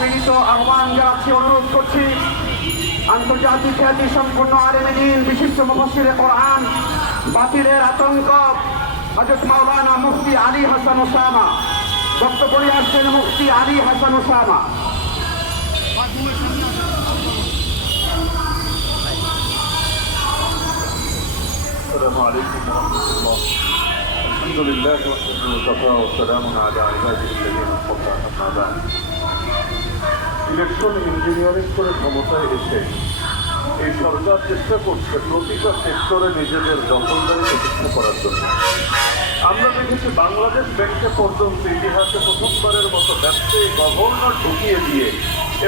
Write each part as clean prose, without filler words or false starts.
বিনীত আহ্বান জানাচ্ছি, অনুরোধ করছি আন্তর্জাতিক খ্যাতি সম্পন্ন আলেমে দ্বীন বিশিষ্ট মুফাসসিরে কোরআন বাতিলের আতঙ্ক হযরত মাওলানা মুফতি আলী হাসান ওসামা বক্তব্য নিয়ে আসছেন। মুফতি Ali Hasan Osama. السلام عليكم ورحمة الله. الحمد لله وحده وكفى وسلام على عباده الذين اصطفى أما بعد. Election engineering করে ক্ষমতায় এসে এই সরকার চেষ্টা করছে প্রতিটা সেক্টরে নিজেদের দখলদারি প্রতিষ্ঠা করার জন্য। আমরা দেখেছি বাংলাদেশ ব্যাংকে পর্যন্ত ইতিহাসে প্রথমবারের মতো ব্যবসায়ী গভর্নর ঢুকিয়ে দিয়ে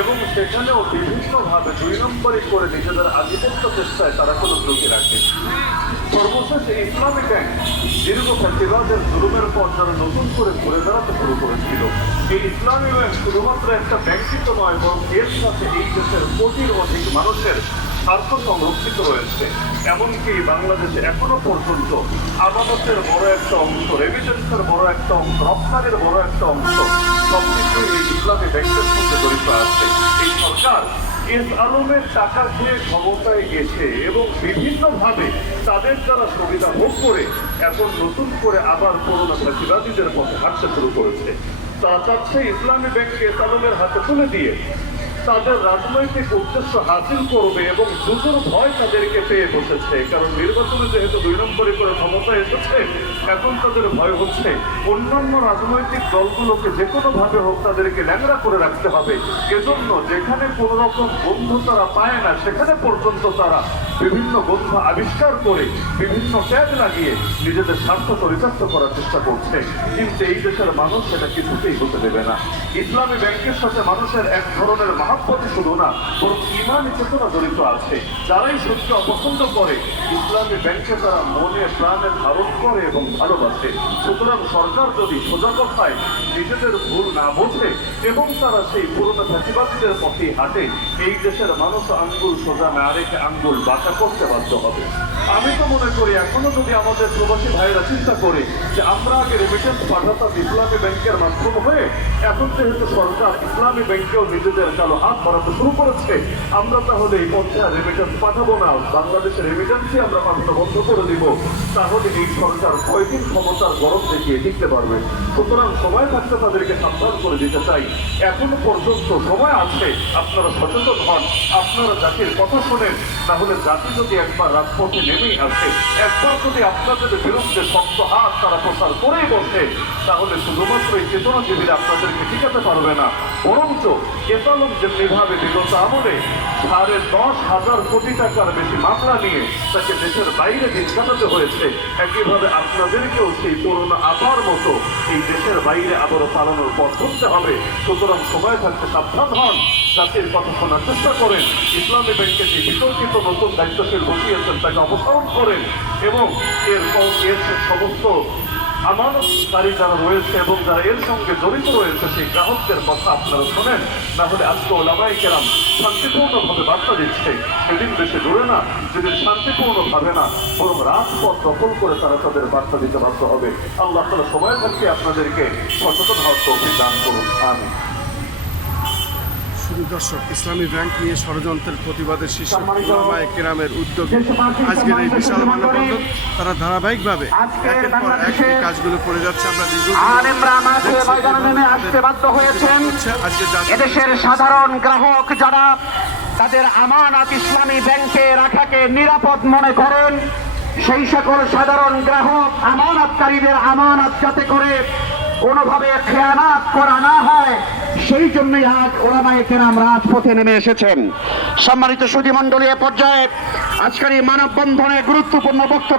এবং সেখানেও বিভিন্নভাবে 2 নম্বরই করে নিজেদের আধিপত্য চেষ্টায় তারা কোনো ত্রুটি রাখে। সর্বশেষ ইসলামী ব্যাংক দীর্ঘ ফ্যাসিবাদের জুলুমের পর যারা নতুন করে ঘুরে বেড়াতে শুরু করেছিল, এই ইসলামী ব্যাংক শুধুমাত্র একটা ব্যাংকই তো নয়, বরং এর সাথে এই দেশের কোটির অধিক মানুষের স্বার্থ সংরক্ষিত রয়েছে। এমনকি বাংলাদেশে এখনো পর্যন্ত আমানতের বড় একটা অংশ, রেমিটেন্সের বড় একটা অংশ, রপ্তানির বড় একটা অংশ সবকিছু এই ইসলামী ব্যাংকের সঙ্গে জড়িত আছে। এই সরকার এস আলমের টাকা খেয়ে ক্ষমতায় গেছে এবং বিভিন্নভাবে তাদের দ্বারা সুবিধা ভোগ করে এখন নতুন করে আবার পুরোনো ফ্যাসিবাদীদের পথে হাঁটতে শুরু করেছে। তারা চাচ্ছে ইসলামী ব্যাংককে এস আলমের হাতে তুলে দিয়ে তাদের রাজনৈতিক উদ্দেশ্য হাসিল করবে এবং জুজুর ভয় তাদেরকে পেয়ে বসেছে। কারণ নির্বাচনে যেহেতু 2 নম্বরে করে ক্ষমতা এসেছে, এখন তাদের ভয় হচ্ছে অন্যান্য রাজনৈতিক দলগুলোকে যে কোনোভাবে হোক তাদেরকে ল্যাংড়া করে রাখতে হবে। এজন্য যেখানে কোনো রকম বন্ধু তারা পায় না, সেখানে পর্যন্ত তারা বিভিন্ন বন্ধু আবিষ্কার করে বিভিন্ন ট্যাগ লাগিয়ে নিজেদের স্বার্থ চরিতার্থ করার চেষ্টা করছে। কিন্তু এই দেশের মানুষ সেটা কিছুতেই হতে দেবে না। ইসলামী ব্যাংকের সাথে মানুষের এক ধরনের মহাব্বত শুধু না, বরং ইমানি চেতনা জড়িত আছে। যারাই সত্যি অপছন্দ করে ইসলামী ব্যাংকে তারা মনে প্রাণে ধারণ করে এবং ভালোবাসে। সুতরাং সরকার যদি সোজা কথায় নিজেদের ভুল না বোঝে এবং তারা সেই পুরোনো ফ্যাসিবাদীদের পথে হাঁটে, এই দেশের মানুষ আঙ্গুল সোজা না রেখে আঙ্গুল বাঁকা করতে বাধ্য হবে। আমি তো মনে করি এখনো যদি আমাদের প্রবাসী ভাইয়েরা চিন্তা করে যে আমরা আগে রেমিটেন্স পাঠাতাম ইসলামী ব্যাংকের মাধ্যম হয়ে, এখন যেহেতু সরকার ইসলামী ব্যাংকেও নিজেদের কালো হাত বাড়াতে শুরু করেছে, আমরা তাহলে এই পথে রেমিটেন্স পাঠাবো না, বাংলাদেশের রেমিটেন্সই আমরা পাঠাতে বন্ধ করে দিব, তাহলে এই সরকার কয়দিন ক্ষমতার গরম দেখিয়ে টিকতে পারবে? সুতরাং সময় থাকতে তাদেরকে সাবধান করে দিতে চাই, এখনো পর্যন্ত সময় আছে, আপনারা সচেতন হন, আপনারা জাতির কথা শোনেন। তাহলে জাতি যদি একবার রাজপথে নেমেই আসে, একবার যদি আপনাদের বিরুদ্ধে শক্ত হাত তারা প্রসার করেই বসে, তাহলে শুধুমাত্র এই চেতনাজীবীরা আপনাদেরকে টিকাতে পারবে না, বরঞ্চ এসালম যেমনিভাবে বিগত আমলে 10,500 কোটি টাকার বেশি মামলা নিয়ে তাকে দেশের বাইরে দিন কাটাতে হয়েছে, একইভাবে আপনাদেরকেও সেই পুরোনো আবার মতো এই দেশের বাইরে আবারও পালানোর পথ ধরতে হবে। সুতরাং সময় থাকতে সাবধান হন, জাতির কথা শোনার চেষ্টা করেন, ইসলামী ব্যাংকে যে বিতর্কিত নতুন দায়িত্বশীল বসিয়েছেন তাকে অপসারণ করেন এবং এর সমস্ত আমানতকারী যারা রয়েছে এবং যারা এর সঙ্গে জড়িত রয়েছে সেই গ্রাহকদের কথা আপনারা শোনেন। না হলে আজকে ওলামায়ে কেরাম শান্তিপূর্ণভাবে বার্তা দিচ্ছে, সেদিন বেশি দূরে না যেদিন শান্তিপূর্ণভাবে না বরং রাজপথ দখল করে তারা তাদের বার্তা দিতে বাধ্য হবে। আল্লাহ তাআলা সময় থাকতে আপনাদেরকে সচেতন হওয়ার তৌফিক দান করুন। আমিন। দর্শক, ইসলামী ব্যাংক নিয়ে ষড়যন্ত্রের প্রতিবাদে শীর্ষক ওলামায়ে কেরামের উদ্যোগে আজকের এই বিশাল মানববন্ধন তারা ধারাবাহিকভাবে একের পর এক এই কাজগুলো করে যাচ্ছে। আমরা এদেশের সাধারণ গ্রাহক যারা তাদের আমানত ইসলামী ব্যাংকে রাখাকে নিরাপদ মনে করেন, সেই সকল সাধারণ গ্রাহক আমানতকারীদের আমানত যাতে করে কোনোভাবে খেয়ানত করা না হয়, সেই জন্যই আজ ওলামায়ে কেরাম রাজপথে নেমে এসেছেন। সম্মানিত সুধী মণ্ডলী, এ পর্যায়ে আজকের এই মানববন্ধনে গুরুত্বপূর্ণ বক্তব্য